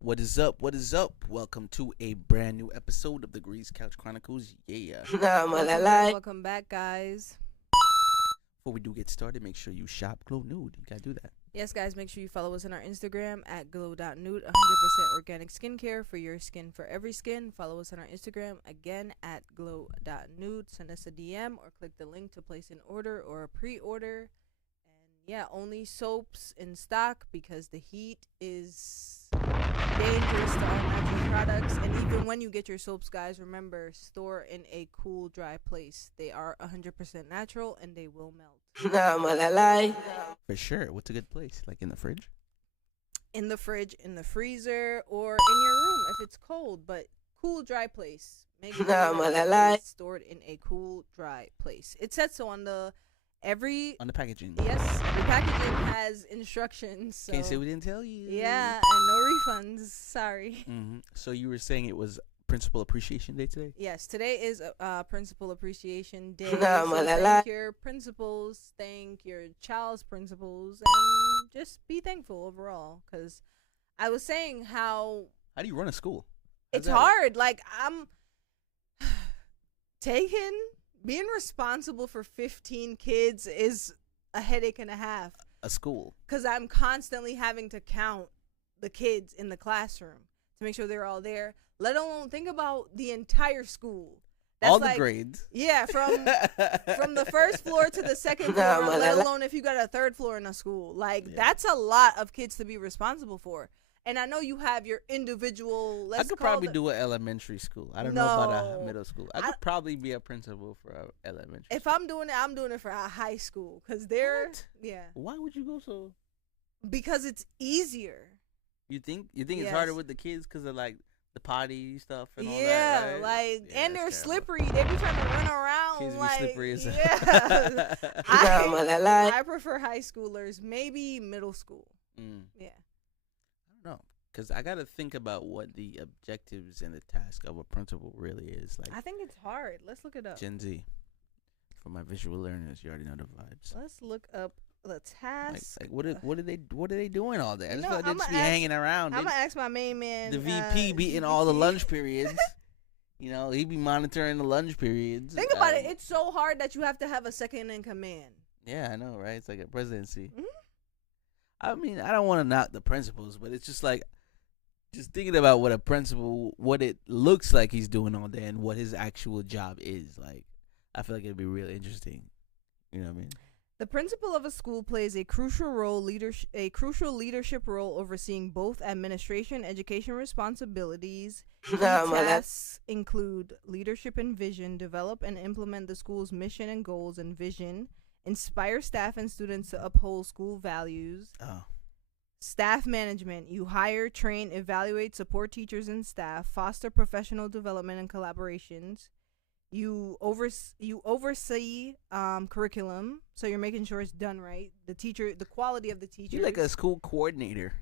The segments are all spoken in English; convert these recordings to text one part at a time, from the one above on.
What is up? What is up? Welcome to a brand new episode of the Weez CouchChronicles. Yeah. Welcome back, guys. Before we do get started, make sure you shop Glow Nude. You gotta do that. Yes, guys, make sure you follow us on our Instagram at glow.nude, 100% organic skincare for your skin, for every skin. Follow us on our Instagram, again, at glow.nude. Send us a DM or click the link to place an order or a pre-order. And yeah, only soaps in stock because the heat is dangerous to all natural products. And even when you get your soaps, guys, remember, store in a cool, dry place. They are 100% natural and they will melt. For sure. What's a good place? Like in the fridge? In the fridge, in the freezer, or in your room if it's cold. But cool, dry place. Make sure it's stored in a cool, dry place. It says so on the packaging. Yes, every packaging has instructions. So. Can't say we didn't tell you. Yeah, and no refunds. Sorry. Mm-hmm. So you were saying it was Principal Appreciation Day today? Yes, today is Principal Appreciation Day. So thank your principals, thank your child's principals, and just be thankful overall. Because I was saying how do you run a school? It's hard. Like, I'm being responsible for 15 kids is a headache and a half. A school. Because I'm constantly having to count the kids in the classroom to make sure they're all there. Let alone think about the entire school. That's all the grades. Yeah, from the first floor to the second floor, let alone if you got a third floor in a school. Like, that's a lot of kids to be responsible for. And I know you have your individual, I could probably do an elementary school. I don't know about a middle school. I could probably be a principal for an elementary If school. I'm doing it for a high school. Because they're, What? yeah. Why would you go so? Because it's easier. You think it's harder with the kids because of, like, the potty stuff and all that, Yeah, right? like, Yeah, and they're terrible. slippery. They be trying to run around. Kids be like, slippery as yeah. I prefer high schoolers, maybe middle school. Yeah. I don't know, because I got to think about what the objectives and the task of a principal really is. Like, I think it's hard. Let's look it up. Gen Z. For my visual learners, you already know the vibes. Let's look up the task. Like what are they doing all day? I just No, feel like they just be hanging around. I'm gonna ask my main man. The VP beating all the lunch periods. You know, he be monitoring the lunch periods. Think about it. It's so hard that you have to have a second in command. Yeah, I know, right? It's like a presidency. Mm-hmm. I mean, I don't want to knock the principals, but it's just like, just thinking about what a principal, what it looks like he's doing all day and what his actual job is. Like, I feel like it'd be really interesting. You know what I mean? The principal of a school plays a crucial leadership role overseeing both administration and education responsibilities. Key tasks include leadership and vision, develop and implement the school's mission and goals and vision, inspire staff and students to uphold school values. Staff management, you hire, train, evaluate, support teachers and staff, foster professional development and collaborations. You oversee curriculum, so you're making sure it's done right. The quality of the teachers. You're like a school coordinator.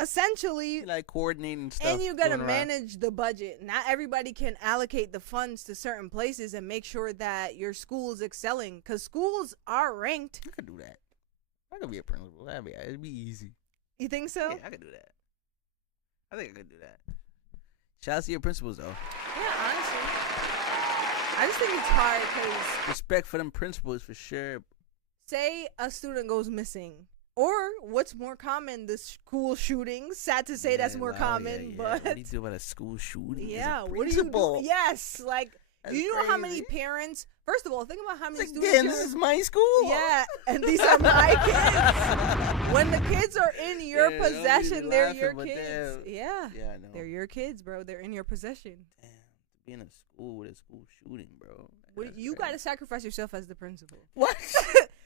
Essentially. You're like coordinating stuff. And you got to manage the budget. Not everybody can allocate the funds to certain places and make sure that your school is excelling, because schools are ranked. I could do that. I could be a principal. It'd be easy. You think so? Yeah, I could do that. I think I could do that. Shout out to your principals, though. Yeah, honestly. I just think it's hard because respect for them principals for sure. Say a student goes missing, or what's more common, the school shootings. Sad to say, that's more common, but what do you do about a school shooting? Yeah, what do you do? Yes, like, do you know how many parents? First of all, think about how many students. Again, this is my school. Yeah, and these are my kids. When the kids are in your possession, they're your kids. Yeah, I know. They're your kids, bro. They're in your possession. Damn. Be in a school with a school shooting, bro. You got to sacrifice yourself as the principal. What?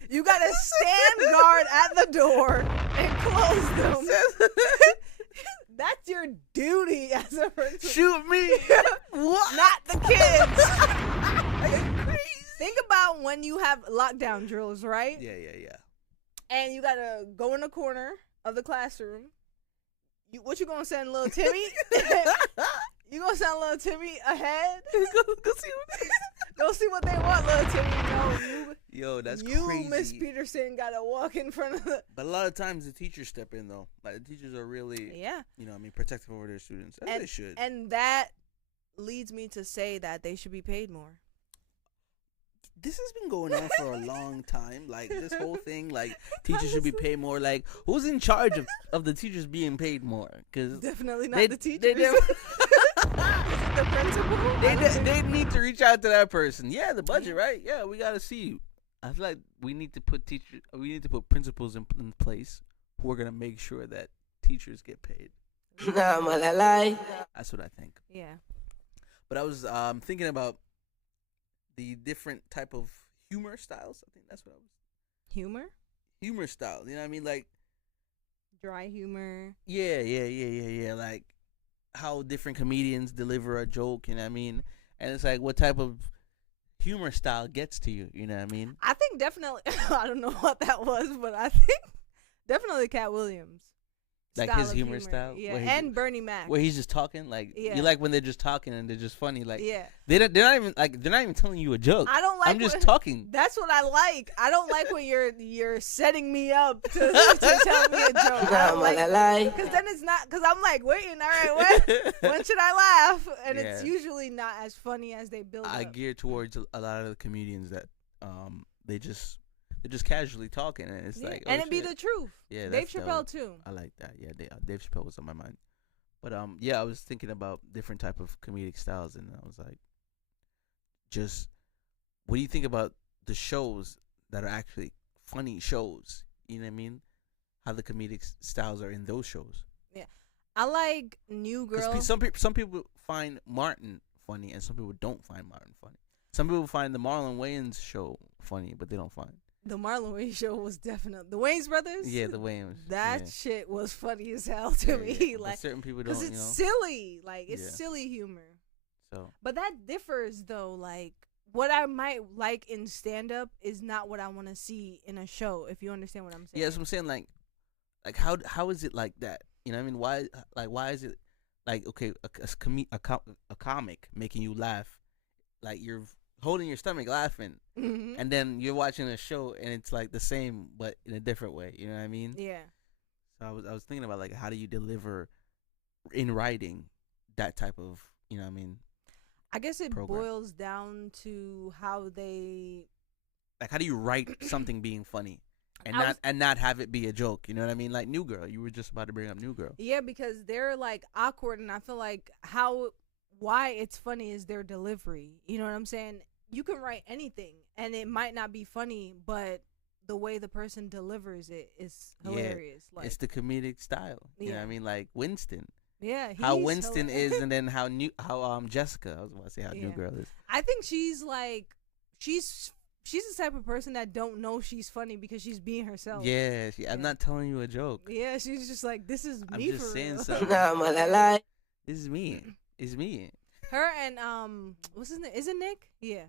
You got to stand guard at the door and close them. That's your duty as a principal. Shoot me. What? Not the kids. Think about when you have lockdown drills, right? Yeah. And you got to go in the corner of the classroom. What you going to send little Timmy? You gonna send little Timmy ahead? Go see what Go see what they want, little Timmy. No, Yo, that's you, crazy. Miss Peterson, gotta walk in front of the. But a lot of times the teachers step in though. Like the teachers are really, protective over their students. As they should. And that leads me to say that they should be paid more. This has been going on for a long time. Like this whole thing, like teachers should be paid more. Like who's in charge of the teachers being paid more? Because definitely not the teachers. The principal. They need to reach out to that person. Yeah, the budget, right? Yeah, we gotta see you. I feel like we need to put principals in place who are gonna make sure that teachers get paid. That's what I think. Yeah. But I was thinking about the different type of humor styles. I think that's what I was. Humor style. You know what I mean? Like dry humor. Yeah. Like how different comedians deliver a joke. You know what I mean? And it's like what type of humor style gets to you. You know what I mean? I think definitely. I don't know what that was, but I think definitely Cat Williams. Like his humor style, yeah, and Bernie Mac, where he's just talking, like you like when they're just talking and they're just funny, like they're not even telling you a joke. I don't like. I'm just talking. That's what I like. I don't like when you're setting me up to tell me a joke. Because then it's not. Because I'm like waiting. All right, when should I laugh? And it's usually not as funny as they build. I gear towards a lot of the comedians that they're just casually talking, and it's like, and it be the truth. Yeah, Dave Chappelle too. I like that. Yeah, Dave Chappelle was on my mind. But I was thinking about different type of comedic styles, and I was like, just what do you think about the shows that are actually funny shows? You know what I mean? How the comedic styles are in those shows. Yeah, I like New Girl. Some people find Martin funny, and some people don't find Martin funny. Some people find the Marlon Wayans show funny, but they don't find. The Marlon Wayans show was definitely the Wayans brothers. Yeah, the Wayans. That shit was funny as hell to me. Yeah. Like but certain people don't. Because it's silly. Like it's silly humor. So. But that differs though. Like what I might like in stand up is not what I want to see in a show. If you understand what I'm saying. Yeah, that's what I'm saying. Like how is it like that? You know what I mean? Why is it like okay a comic making you laugh, like you're holding your stomach laughing, and then you're watching a show and it's like the same but in a different way. You know what I mean? Yeah. So I was thinking about like how do you deliver in writing that type of, you know what I mean? I guess it program. Boils down to how they like how do you write something being funny and not have it be a joke, you know what I mean? Like New Girl, you were just about to bring up New Girl. Yeah, because they're like awkward, and I feel like why it's funny is their delivery. You know what I'm saying? You can write anything and it might not be funny, but the way the person delivers it is hilarious. Yeah, like it's the comedic style. You know what I mean? Like Winston. Yeah, how Winston is, and then how Jessica. I was about to say how New Girl is. I think she's like she's the type of person that don't know she's funny because she's being herself. Yeah, I'm not telling you a joke. Yeah, she's just like, this is me. I'm just for saying real. something. This is me. It's me. Her and what's his name? Is it Nick? Yeah.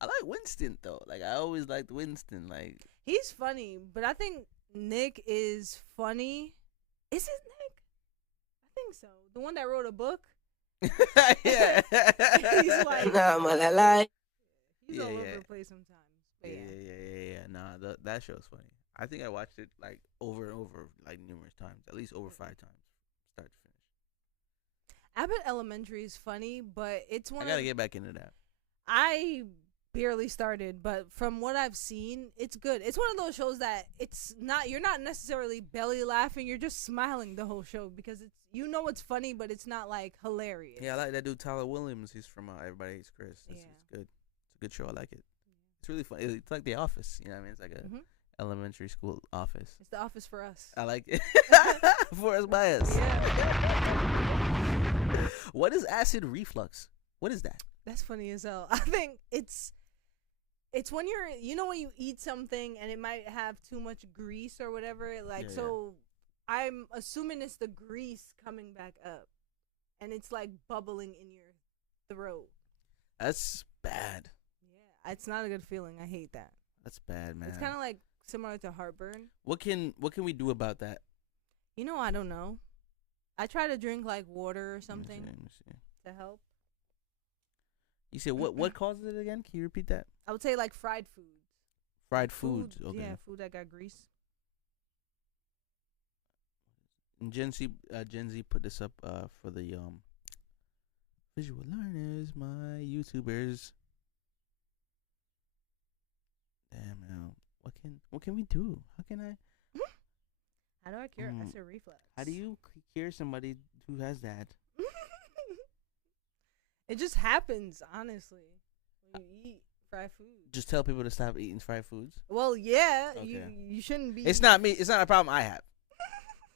I like Winston though. Like I always liked Winston. Like he's funny, but I think Nick is funny. Is it Nick? I think so. The one that wrote a book. Yeah. He's like he's all over the place sometimes. But yeah. Nah, that show's funny. I think I watched it like over and over, like numerous times, at least over 5 times, start to finish. Abbott Elementary is funny, but it's one. I gotta get back into that. I barely started, but from what I've seen, it's good. It's one of those shows that you're not necessarily belly laughing, you're just smiling the whole show because it's it's funny, but it's not like hilarious. Yeah, I like that dude Tyler Williams. He's from Everybody Hates Chris. It's good. It's a good show. I like it. It's really fun. It's like The Office. You know what I mean? It's like a elementary school office. It's The Office for us. I like it. For us by us. Yeah. What is acid reflux? What is that? That's funny as hell. I think it's when when you eat something and it might have too much grease or whatever. I'm assuming it's the grease coming back up, and it's like bubbling in your throat. That's bad. Yeah, it's not a good feeling. I hate that. That's bad, man. It's kind of like similar to heartburn. What can we do about that? I don't know. I try to drink like water or something Let me see. to help. You said what causes it again? Can you repeat that? I would say like fried foods. Fried foods. Okay. Yeah, food that got grease. And Gen Z put this up for the visual learners, my YouTubers. Damn, man. What can we do? How can I? How do I cure acid reflux? How do you cure somebody who has that? It just happens, honestly, when you eat fried food. Just tell people to stop eating fried foods. Well, yeah, Okay. you shouldn't be. It's not me. It's not a problem I have.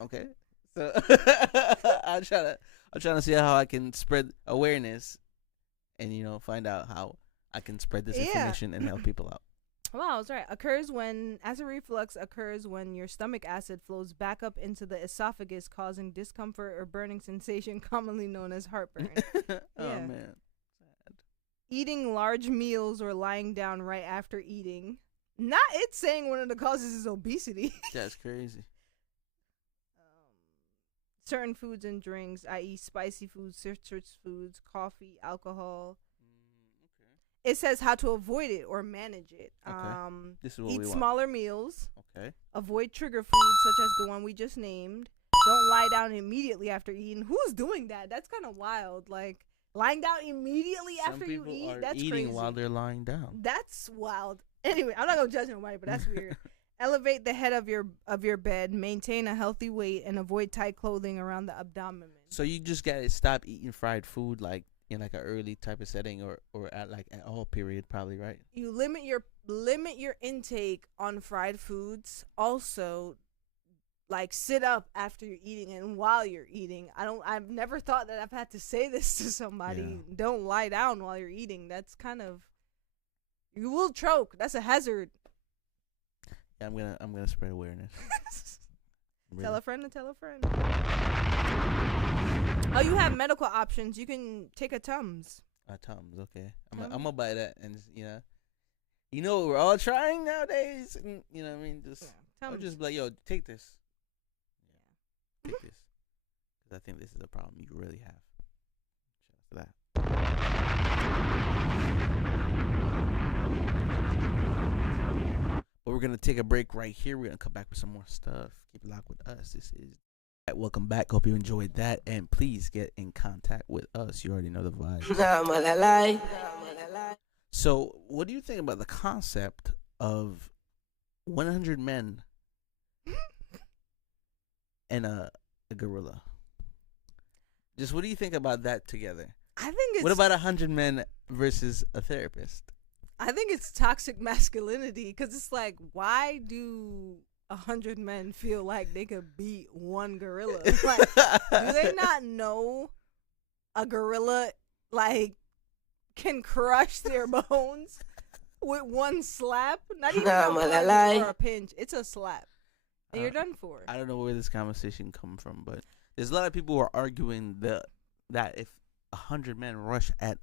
Okay, so I'm trying to see how I can spread awareness, and find out how I can spread this information and help people out. Wow, I was right. Acid reflux occurs when your stomach acid flows back up into the esophagus, causing discomfort or burning sensation, commonly known as heartburn. Oh man. Sad. Eating large meals or lying down right after eating. Not it saying one of the causes is obesity. That's crazy. Certain foods and drinks, i.e. spicy foods, citrus foods, coffee, alcohol. It says how to avoid it or manage it. Okay. This is what eat we want. smaller meals. Okay. Avoid trigger foods such as the one we just named. Don't lie down immediately after eating. Who's doing that? That's kind of wild. Like lying down immediately after you eat. That's eating crazy. while they're lying down. That's wild. Anyway, I'm not gonna judge nobody, but that's weird. Elevate the head of your bed. Maintain a healthy weight and avoid tight clothing around the abdomen. So you just gotta stop eating fried food, like in like an early type of setting, or at like at all period, probably, right? You limit your intake on fried foods. Also, like sit up after you're eating and while you're eating. I've never thought that I've had to say this to somebody. Yeah. Don't lie down while you're eating. That's kind of, you will choke. That's a hazard. Yeah, I'm gonna spread awareness. Really. Tell a friend to tell a friend. Oh, you have medical options. You can take a Tums. Tums, okay. I'm gonna buy that, and what we're all trying nowadays. And, you know what I mean? I'll just be like, yo, take this. Yeah, take this, because I think this is a problem you really have. Shout out to that. But we're gonna take a break right here. We're gonna come back with some more stuff. Keep it locked with us. This is. Welcome back. Hope you enjoyed that, and please get in contact with us. You already know the vibe. So, what do you think about the concept of 100 men and a gorilla? Just what do you think about that together? I think it's. What about 100 men versus a therapist? I think it's toxic masculinity, because it's like, why do 100 men feel like they could beat one gorilla? Like, do they not know a gorilla like can crush their bones with one slap? Not even a pinch. It's a slap, and you're done for. I don't know where this conversation come from, but there's a lot of people who are arguing that if 100 men rush at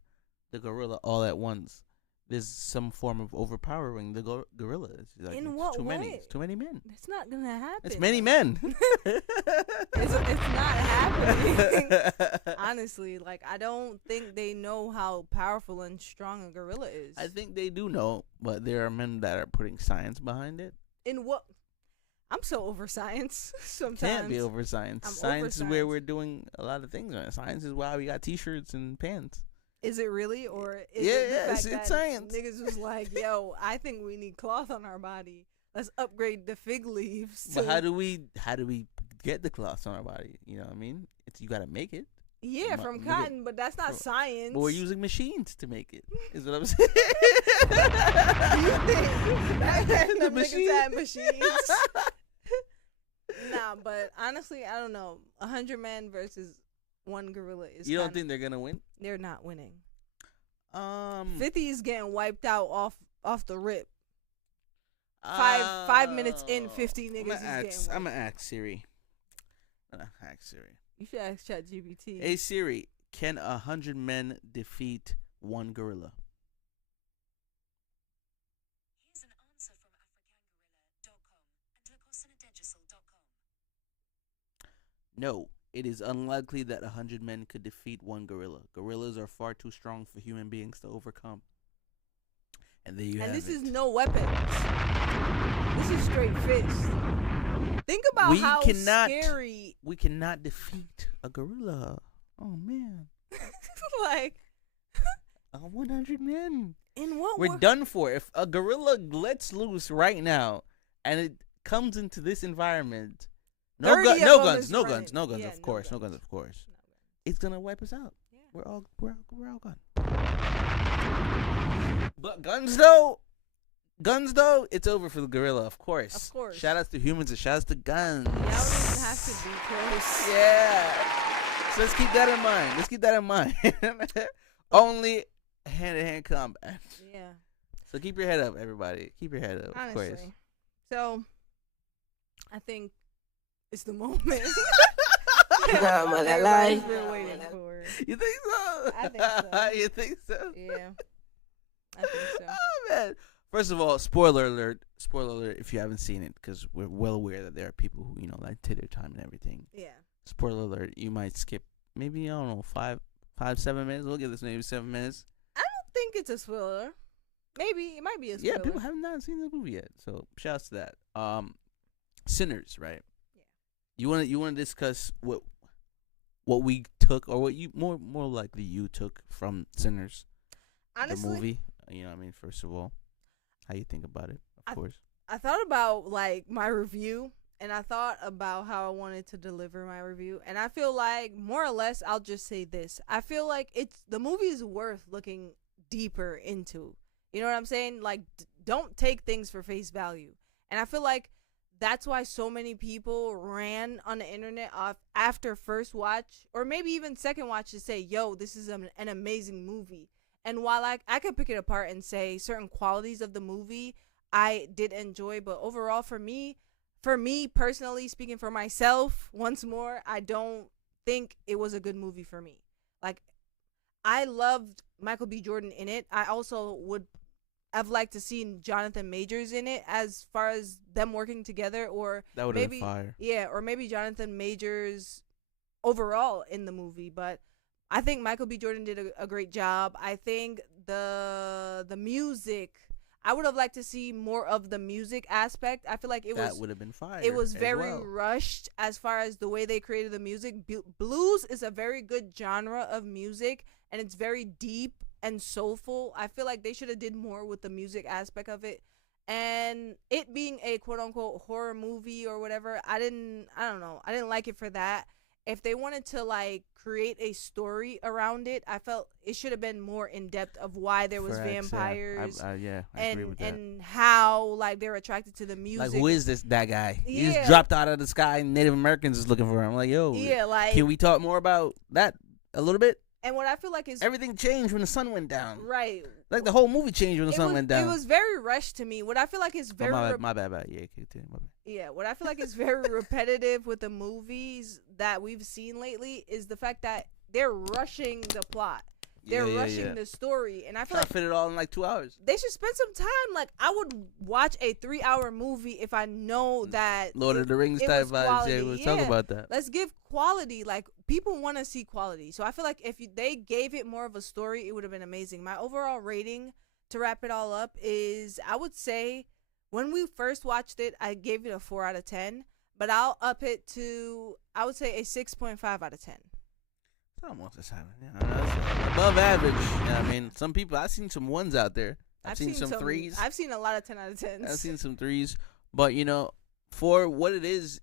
the gorilla all at once, there's some form of overpowering the gorilla. Like, in what way? It's too many men. It's not gonna happen. It's many men. It's not happening. Honestly, like, I don't think they know how powerful and strong a gorilla is. I think they do know, but there are men that are putting science behind it. In what? I'm so over science sometimes. Can't be over science. Science is where we're doing a lot of things. Science is why we got t-shirts and pants. Is it really? Or is it's science. Niggas was like, yo, I think we need cloth on our body. Let's upgrade the fig leaves. But how do we get the cloth on our body? You know what I mean? You got to make it. Yeah, from cotton, but that's not science. But we're using machines to make it, is what I'm saying. You think back then the niggas had machines? Nah, but honestly, I don't know. 100 men versus one gorilla is. You don't think they're gonna win? They're not winning. 50 is getting wiped out off the rip. 5 minutes in, 50 niggas is getting wiped. I'm gonna ask Siri. You should ask ChatGPT. Hey Siri, can 100 men defeat one gorilla? Here's an answer from africangorilla.com and lacosinadigital.com. No, it is unlikely that 100 men could defeat one gorilla. Gorillas are far too strong for human beings to overcome. And there you have And it. this is no weapons. This is straight fist. Think about We how cannot- scary. We cannot defeat a gorilla. Oh man, Like, 100 men. in what We're world? done for. If a gorilla lets loose right now and it comes into this environment, no 30 of no them guns, is no running. guns, no guns, Yeah, of course, no guns, of course. It's gonna wipe us out. Yeah. We're all gone. But guns though, it's over for the gorilla, of course. Of course. Shout outs to humans and shout outs to guns. Y'all don't even have to be close. Yeah. So let's keep that in mind. Only hand-to-hand combat. Yeah. So keep your head up, everybody. Keep your head up, of course. Honestly. So, I think it's the moment. Nah, man, I Everybody's lie. been waiting for. You think so? I think so. You think so? Yeah. I think so. Oh man! First of all, spoiler alert! Spoiler alert! If you haven't seen it, because we're well aware that there are people who like take their time and everything. Yeah. Spoiler alert! You might skip maybe, I don't know, 7 minutes. We'll give this maybe 7 minutes. I don't think it's a spoiler. Maybe it might be a spoiler. Yeah, people have not seen the movie yet, so shouts to that. Sinners, right? Yeah. You wanna discuss what we took, or what you more likely you took from Sinners, Honestly, the movie. You know what I mean? First of all, how you think about it, of course. I thought about like my review, and I thought about how I wanted to deliver my review, and I feel like more or less I'll just say this. I feel like the movie is worth looking deeper into. You know what I'm saying? Like, don't take things for face value. And I feel like that's why so many people ran on the internet off after first watch, or maybe even second watch, to say, yo, this is an amazing movie. And while I could pick it apart and say certain qualities of the movie I did enjoy, but overall for me personally, speaking for myself, once more, I don't think it was a good movie for me. Like, I loved Michael B. Jordan in it. I also would have liked to see Jonathan Majors in it, as far as them working together, or That would have maybe been fire. yeah, or maybe Jonathan Majors overall in the movie. But I think Michael B. Jordan did a great job. I think the music, I would have liked to see more of the music aspect. I feel like That would have been fire. it was as very well. rushed as far as the way they created the music. Blues is a very good genre of music, and it's very deep and soulful. I feel like they should have did more with the music aspect of it. And it being a quote unquote horror movie or whatever, I don't know. I didn't like it for that. If they wanted to like create a story around it, I felt it should have been more in depth of why there was Facts, yeah. vampires. I agree with that. And how like they're attracted to the music. Like, who is that guy? He Yeah. just dropped out of the sky, and Native Americans is looking for him. I'm like, yo, Yeah, like, can we talk more about that a little bit? and what I feel like is Everything changed when the sun went down. right. Like, the whole movie changed when the sun went down. It was very rushed to me. What I feel like is Oh, very my bad. Yeah, continue, my bad. yeah, what I feel like is very repetitive with the movies that we've seen lately is the fact that they're rushing the plot. They're rushing the story, and I feel Trying like to fit it all in like 2 hours. they should spend some time. Like, I would watch a 3-hour movie if I know that Lord of the Rings it type was vibes. quality. Yeah, we'll talk Yeah. about that. Let's give quality. Like, people want to see quality. So I feel like if they gave it more of a story, it would have been amazing. My overall rating, to wrap it all up, is I would say when we first watched it, I gave it a 4 out of 10. But I'll up it to, I would say, a 6.5 out of 10. It's almost a 7. Yeah, that's above average. Yeah, I mean, some people, I've seen some ones out there. I've seen some threes. I've seen a lot of 10 out of 10s. I've seen some threes. But, for what it is,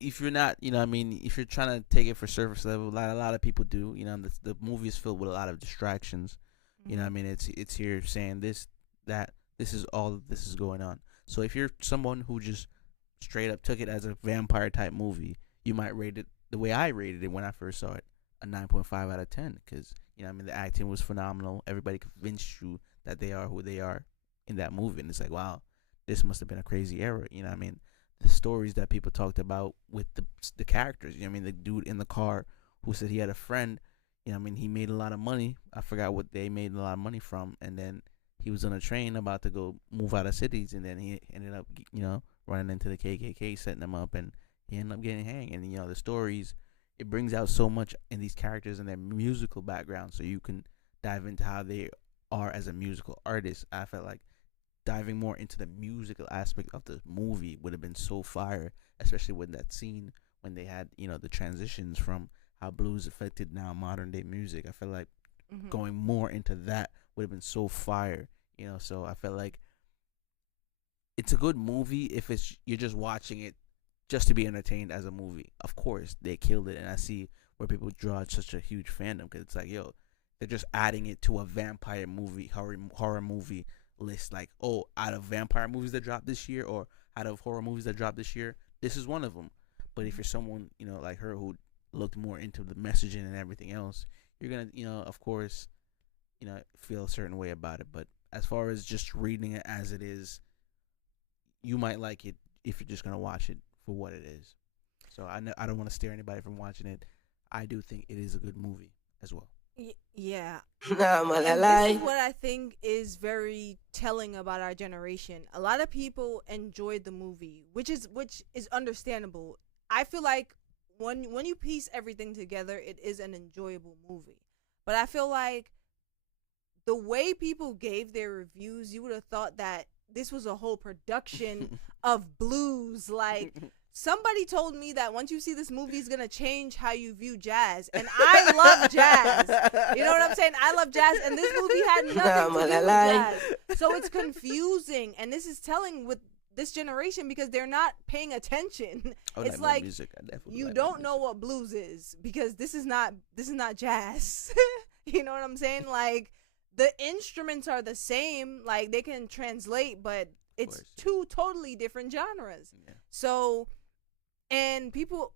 if you're not, if you're trying to take it for surface level, a lot of people do. The movie is filled with a lot of distractions. It's here saying this, that, this is all this is going on. So if you're someone who just straight up took it as a vampire type movie, you might rate it the way I rated it when I first saw it, a 9.5 out of 10. Because, the acting was phenomenal. Everybody convinced you that they are who they are in that movie. And it's like, wow, this must have been a crazy era. The stories that people talked about with the characters. The dude in the car who said he had a friend, he made a lot of money. I forgot what they made a lot of money from. And then he was on a train about to go move out of cities. And then he ended up, running into the KKK, setting them up. And he ended up getting hanged. And, the stories, it brings out so much in these characters and their musical background, so you can dive into how they are as a musical artist. I felt like diving more into the musical aspect of the movie would have been so fire, especially with that scene when they had, the transitions from how blues affected now modern day music. I feel like going more into that would have been so fire, so I felt like it's a good movie if you're just watching it just to be entertained as a movie. Of course, they killed it, and I see where people draw such a huge fandom, because it's like, yo, they're just adding it to a vampire movie, horror movie list. Like, oh, out of vampire movies that dropped this year, or out of horror movies that dropped this year, this is one of them. But if you're someone, like her, who looked more into the messaging and everything else, you're gonna, of course, feel a certain way about it. But as far as just reading it as it is, you might like it if you're just gonna watch it for what it is. So I don't want to steer anybody from watching it. I do think it is a good movie as well. Yeah. Nah, And this is what I think is very telling about our generation. A lot of people enjoyed the movie, which is understandable. I feel like when you piece everything together, it is an enjoyable movie. But I feel like the way people gave their reviews, you would have thought that this was a whole production of blues. Like, somebody told me that once you see this movie, it's going to change how you view jazz. And I love jazz. You know what I'm saying? I love jazz. And this movie had nothing to do with jazz. So it's confusing. And this is telling with this generation, because they're not paying attention. It's like music. you don't know what blues is, because this is not jazz. You know what I'm saying? Like, the instruments are the same. Like, they can translate, but it's two totally different genres. Yeah. So, and people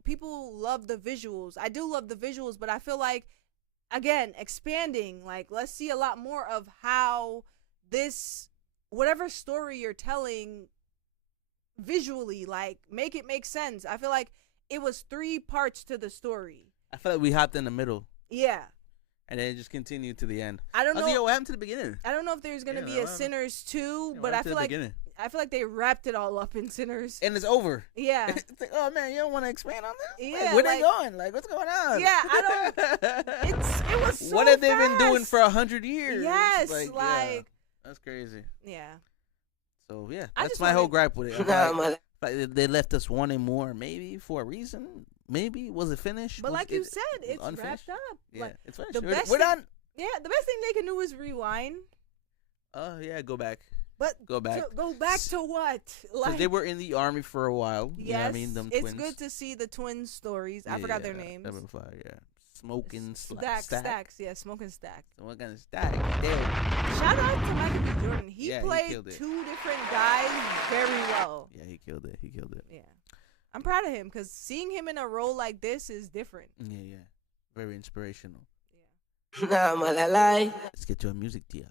love the visuals. I do love the visuals, but I feel like, again, expanding, like, let's see a lot more of how this, whatever story you're telling visually, like, make it make sense. I feel like it was 3 parts to the story. I feel like we hopped in the middle. Yeah. And then it just continued to the end. I don't know what happened to the beginning. I don't know if there's gonna be a Sinners 2, but I feel like they wrapped it all up in Sinners. And it's over. Yeah. It's like, oh man, you don't want to expand on this? Yeah. Like, where they going? Like, what's going on? Yeah, I don't. It was so what have they fast. been doing for 100 years? Yes, yeah, that's crazy. Yeah. So yeah, that's my whole gripe with it. Like, they left us wanting more, maybe for a reason. Maybe was it finished? But like you said, it's wrapped up. Yeah, like, it's finished. We're done. Yeah, the best thing they can do is rewind. Oh yeah, go back. But go back. Go back to what? Like, they were in the army for a while. Yes, you know what I mean, them it's twins. good to see the twins' stories. I forgot their names. Yeah, Smoking Stacks. Yeah, Smoking Stacks. What kind of Stack? Shout out to Michael B. Jordan. He played he 2 different guys very well. Yeah, he killed it. Yeah. I'm proud of him, because seeing him in a role like this is different. Yeah. Very inspirational. Nah, malalai. Let's get to a music DI.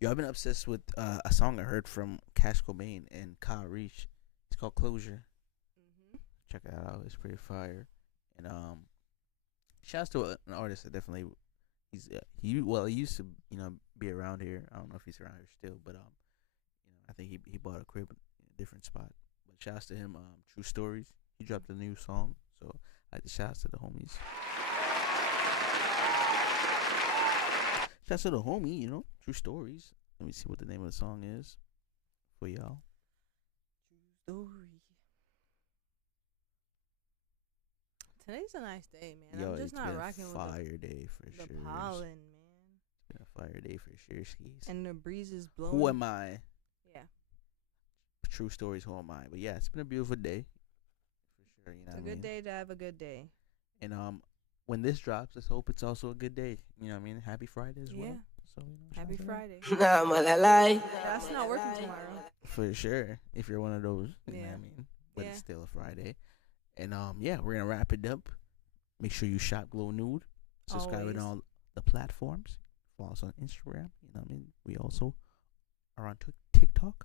Yo, I've been obsessed with a song I heard from Cobain and Richh. It's called Closure. Check it out. It's pretty fire. And shouts to an artist that definitely he used to be around here. I don't know if he's around here still, but I think he bought a crib in a different spot. But shouts to him. True Stories. He dropped a new song, so I like the shouts to the homies. Shouts to the homie, True Stories. Let me see what the name of the song is for y'all. True Story. Today's a nice day, man. Yo, I'm just not rocking with fire day for the sure. pollen, man. It's been a fire day for sure, skis. And the breeze is blowing. Who am I? Yeah. True Stories. Who am I? But yeah, it's been a beautiful day for sure. It's a good day to have a good day. And when this drops, let's hope it's also a good day. You know what I mean? Happy Friday as well. So happy Friday. Nah, malalai. That's not working tomorrow. For sure. If you're one of those, you know what I mean? But it's still a Friday. And we're gonna wrap it up. Make sure you shop Glow Nude. Subscribe on all the platforms. Follow us on Instagram. You know what I mean? We also are on TikTok.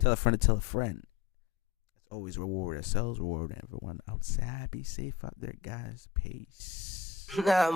Tell a friend to tell a friend. As always, reward ourselves, reward everyone outside. Be safe out there, guys. Peace. Nah,